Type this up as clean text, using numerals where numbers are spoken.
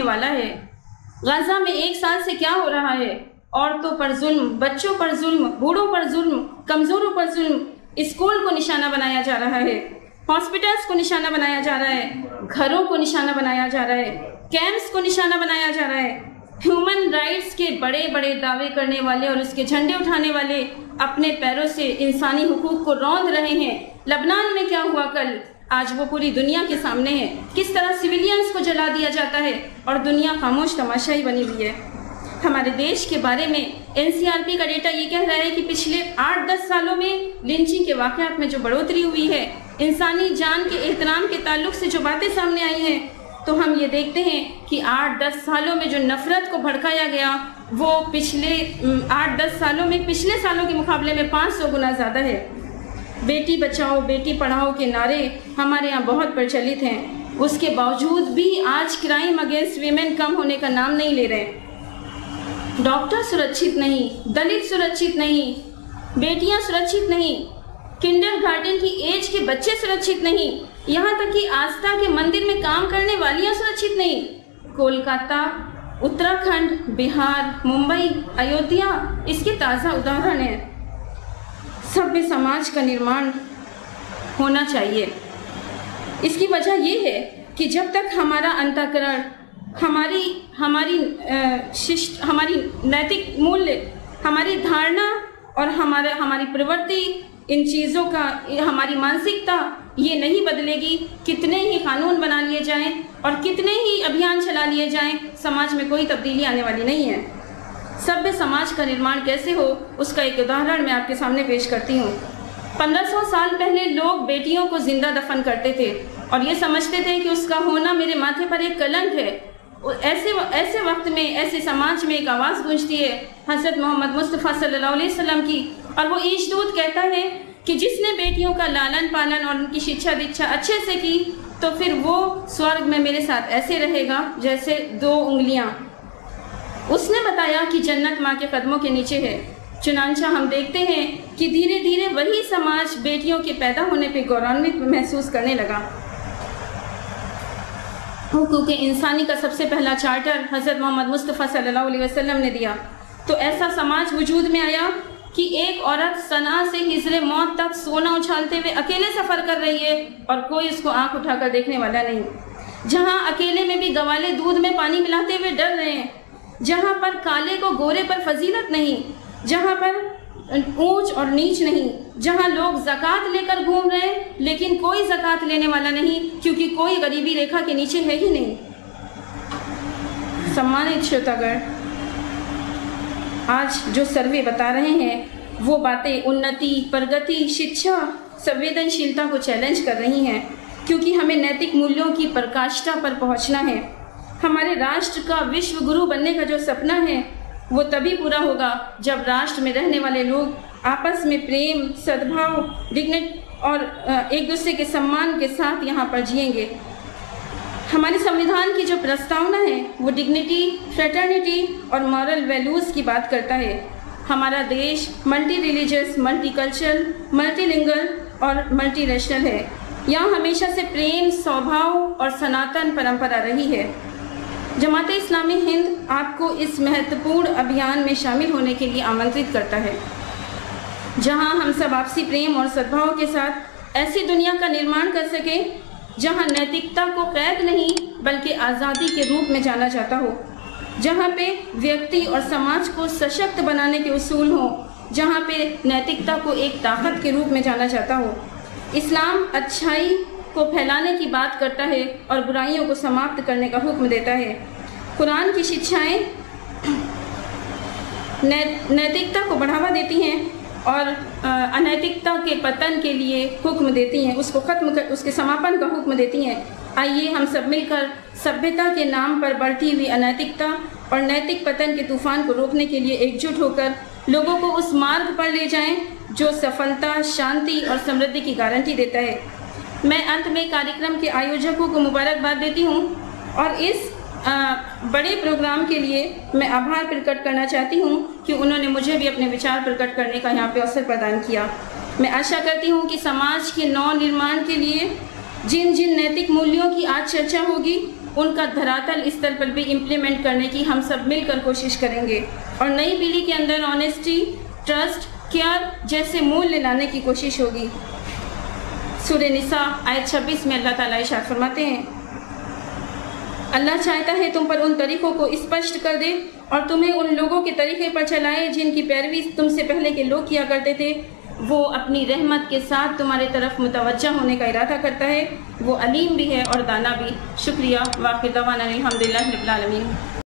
होने वाला है। गाजा में 1 साल से क्या हो रहा है? औरतों पर जुल्म, बच्चों पर जुल्म, बूढ़ों पर जुल्म, कमजोरों पर जुल्म। स्कूल को निशाना बनाया जा रहा है, हॉस्पिटल्स को निशाना बनाया जा रहा है, घरों को निशाना बनाया जा रहा है, कैंप्स को निशाना बनाया जा रहा है। ह्यूमन राइट्स के बड़े बड़े दावे करने वाले और उसके झंडे उठाने वाले अपने पैरों से इंसानी हुकूक को रौंद रहे हैं। लबनान में क्या हुआ कल, आज वो पूरी दुनिया के सामने है। किस तरह सिविलियंस को जला दिया जाता है और दुनिया खामोश तमाशाई बनी हुई है। हमारे देश के बारे में एनसीआरबी का डेटा ये कह रहा है कि पिछले 8-10 सालों में लिंचिंग के वाक़यात में जो बढ़ोतरी हुई है, इंसानी जान के एहतराम के ताल्लुक से जो बातें सामने आई हैं, तो हम ये देखते हैं कि 8-10 सालों में जो नफ़रत को भड़काया गया वो पिछले 8-10 सालों में पिछले सालों के मुकाबले में 500 गुना ज़्यादा है। बेटी बचाओ बेटी पढ़ाओ के नारे हमारे यहाँ बहुत प्रचलित हैं, उसके बावजूद भी आज क्राइम अगेंस्ट वीमेन कम होने का नाम नहीं ले रहे। डॉक्टर सुरक्षित नहीं, दलित सुरक्षित नहीं, बेटियां सुरक्षित नहीं, किंडरगार्टन की एज के बच्चे सुरक्षित नहीं, यहाँ तक कि आस्था के मंदिर में काम करने वालियां सुरक्षित नहीं। कोलकाता, उत्तराखंड, बिहार, मुंबई, अयोध्या इसके ताज़ा उदाहरण हैं। सभ्य समाज का निर्माण होना चाहिए। इसकी वजह ये है कि जब तक हमारा अंतःकरण, हमारी नैतिक मूल्य, हमारी धारणा और हमारी प्रवृत्ति, इन चीज़ों का, हमारी मानसिकता ये नहीं बदलेगी, कितने ही कानून बना लिए जाएं और कितने ही अभियान चला लिए जाएं, समाज में कोई तब्दीली आने वाली नहीं है। सभ्य समाज का निर्माण कैसे हो, उसका एक उदाहरण मैं आपके सामने पेश करती हूँ। 1500 साल पहले लोग बेटियों को जिंदा दफन करते थे और ये समझते थे कि उसका होना मेरे माथे पर एक कलंक है। ऐसे वक्त में, ऐसे समाज में एक आवाज़ गूंजती है हज़रत मोहम्मद मुस्तफ़ा सल्लल्लाहु अलैहि वसल्लम की, और वो ईशदूत कहता है कि जिसने बेटियों का लालन पालन और उनकी शिक्षा दीक्षा अच्छे से की, तो फिर वो स्वर्ग में मेरे साथ ऐसे रहेगा जैसे 2 उंगलियां। उसने बताया कि जन्नत माँ के कदमों के नीचे है। चुनांचा हम देखते हैं कि धीरे धीरे वही समाज बेटियों के पैदा होने पर गौरवान्वित महसूस करने लगा। हुकूक इंसानी का सबसे पहला चार्टर हज़रत मोहम्मद मुस्तफ़ा सल्लल्लाहु अलैहि वसल्लम ने दिया, तो ऐसा समाज वजूद में आया कि एक औरत सना से हिजरे मौत तक सोना उछालते हुए अकेले सफ़र कर रही है और कोई उसको आंख उठाकर देखने वाला नहीं। जहां अकेले में भी गवाले दूध में पानी मिलाते हुए डर रहे हैं, जहां पर काले को गोरे पर फजीलत नहीं, जहां पर ऊंच और नीच नहीं, जहां लोग ज़कात लेकर घूम रहे हैं लेकिन कोई ज़कात लेने वाला नहीं, क्योंकि कोई गरीबी रेखा के नीचे है ही नहीं। सम्मानित श्रोतागण, आज जो सर्वे बता रहे हैं वो बातें उन्नति, प्रगति, शिक्षा, संवेदनशीलता को चैलेंज कर रही हैं, क्योंकि हमें नैतिक मूल्यों की पराकाष्ठा पर पहुंचना है। हमारे राष्ट्र का विश्व गुरु बनने का जो सपना है वो तभी पूरा होगा जब राष्ट्र में रहने वाले लोग आपस में प्रेम, सद्भाव, डिग्निटी और एक दूसरे के सम्मान के साथ यहाँ पर जिएंगे। हमारे संविधान की जो प्रस्तावना है वो डिग्निटी, फ्रेटर्निटी और मॉरल वैल्यूज़ की बात करता है। हमारा देश multi religious, multi cultural, multilingual और मल्टी रेशनल है। यहाँ हमेशा से प्रेम, स्वभाव और सनातन परंपरा रही है। जमात इस्लामी हिंद आपको इस महत्वपूर्ण अभियान में शामिल होने के लिए आमंत्रित करता है, जहां हम सब आपसी प्रेम और सद्भाव के साथ ऐसी दुनिया का निर्माण कर सकें जहां नैतिकता को कैद नहीं बल्कि आज़ादी के रूप में जाना जाता हो, जहां पे व्यक्ति और समाज को सशक्त बनाने के उसूल हों, जहां पे नैतिकता को एक ताकत के रूप में जाना जाता हो। इस्लाम अच्छाई को फैलाने की बात करता है और बुराइयों को समाप्त करने का हुक्म देता है। कुरान की शिक्षाएं नैतिकता को बढ़ावा देती हैं और अनैतिकता के पतन के लिए हुक्म देती हैं, उसके समापन का हुक्म देती हैं। आइए हम सब मिलकर सभ्यता के नाम पर बढ़ती हुई अनैतिकता और नैतिक पतन के तूफान को रोकने के लिए एकजुट होकर लोगों को उस मार्ग पर ले जाएं जो सफलता, शांति और समृद्धि की गारंटी देता है। मैं अंत में कार्यक्रम के आयोजकों को मुबारकबाद देती हूं और इस बड़े प्रोग्राम के लिए मैं आभार प्रकट करना चाहती हूं कि उन्होंने मुझे भी अपने विचार प्रकट करने का यहाँ पे अवसर प्रदान किया। मैं आशा करती हूं कि समाज के नव निर्माण के लिए जिन जिन नैतिक मूल्यों की आज चर्चा होगी उनका धरातल स्तर पर भी इम्प्लीमेंट करने की हम सब मिलकर कोशिश करेंगे और नई पीढ़ी के अंदर ऑनेस्टी, ट्रस्ट, केयर जैसे मूल्य लाने की कोशिश होगी। सूरह निसा आयत 26 में अल्लाह ताला इरशाद फरमाते हैं, अल्लाह चाहता है तुम पर उन तरीक़ों को स्पष्ट कर दे और तुम्हें उन लोगों के तरीक़े पर चलाए जिनकी पैरवी तुमसे पहले के लोग किया करते थे। वो अपनी रहमत के साथ तुम्हारे तरफ मुतवज्जा होने का इरादा करता है। वो अलीम भी है और दाना भी। शुक्रिया। वाक़िर दवाना अल्हम्दुलिल्लाहि रब्बिल आलमीन।